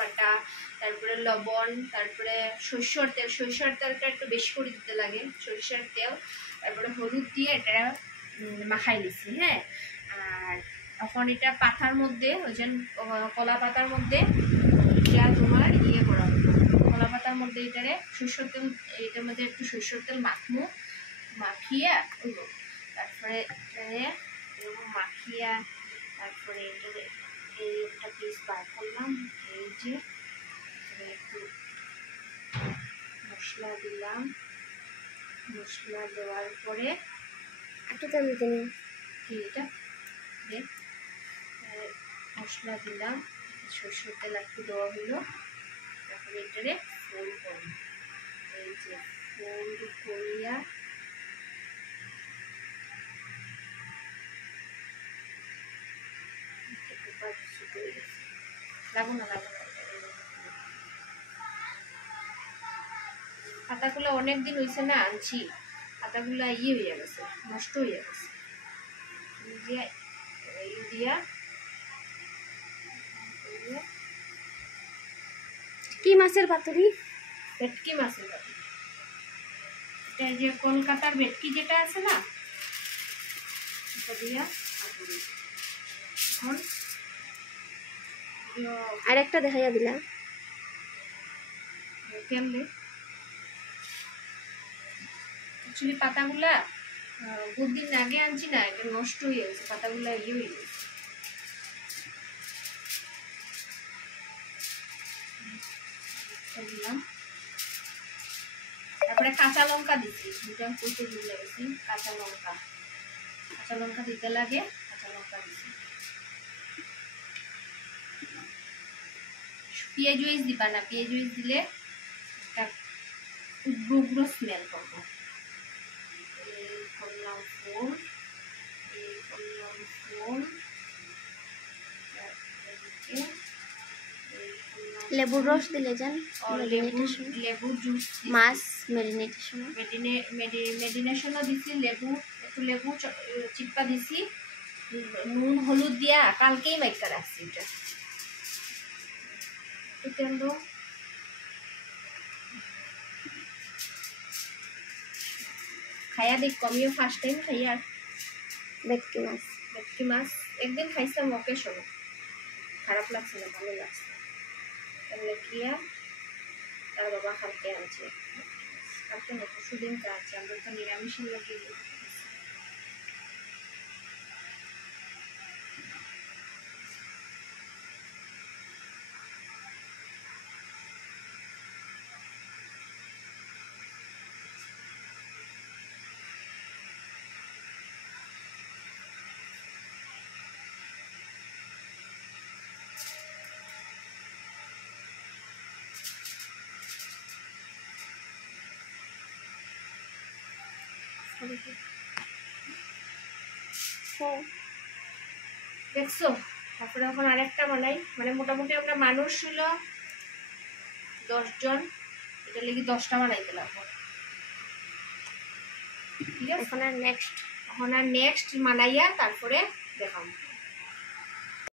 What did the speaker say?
বাটা, তারপরে লবণ, তারপরে সরিষার তেলটা একটু বেশি করে দিতে লাগে, সরিষার তেল, তারপরে হলুদ দিয়ে এটা মাখাই দিছি। হ্যাঁ, আর এখন এটা পাতার মধ্যে ওই যে কলা পাতার মধ্যে এটা তোমার ইয়ে করা হবে, কলা পাতার মধ্যে এটারে সরিষার তেল, এটার মধ্যে একটু সরিষার তেল মাখিয়ে তারপরে এরকম মাখিয়া তারপরে এটারে এই একটা পিস বার করলাম। এই যে একটু মশলা দিলাম, মশলা দেওয়ার পরে একটু তেল দিতে নিন কি এটা মশলা দিলাম, সরষের তেল একটু দেওয়া হলো, তারপরে এটারে ফোল করব। এই যে ফোল করিয়া পাতাগুলো অনেকদিন হয়েছে না আনছি, পাতাগুলো ইয়ে হয়ে গেছে, নষ্ট হয়ে গেছে। কি মাছের পাতুরি? ভেটকি মাছের পাতুরি। এটা যে কলকাতার ভেটকি যেটা আছে না, এটা দিয়া পাতুরি। এখন আর একটা দেখাইয়া দিলা কেমনে অ্যাকচুয়ালি পাতাগুলা বহুদিন আগে আনছি না, এটা নষ্ট হয়ে গেছে, পাতাগুলা ইয়ে হয়ে গেছে। দিলাম, তারপরে কাঁচা লঙ্কা দিচ্ছি, দুটা কইতে ভুলে গেছি, কাঁচা লঙ্কা দিতে লাগে, কাঁচা লঙ্কা দিচ্ছি। পেঁয়াজ দিবা না, পেঁয়াজ দিলে একটা উগ্র স্মেল করবো। এই করলাম ফোল, লেবুর রস দিলে যান, লেবু জুস, মাছ মেরিনেশনও দিছি, একটু লেবু চিপা দিছি, নুন হলুদ দিয়া কালকেই মাইকা রাখছি। এটা তেল দো, খাইয়া দেখ, কমিও ফার্স্ট টাইম খাইয়া। ভেটকি মাছ একদিন খাইছিলাম, ওকে শোনো খারাপ লাগছে না, ভালো লাগছে। তাহলে কিয়া তার বাবা কালকে আনছে, কালকে না পরশুদিন আনছে, আমরা তো নিরামিষের লোকে। দেখছো, তারপরে এখন আরেকটা বানাই, মানে মোটামুটি আমরা মানুষ হলো 10 জন, এটা লেগে 10টা বানাইতে লাগবো। ঠিক আছে, এখন আর নেক্সট বানাইয়া তারপরে দেখাবো।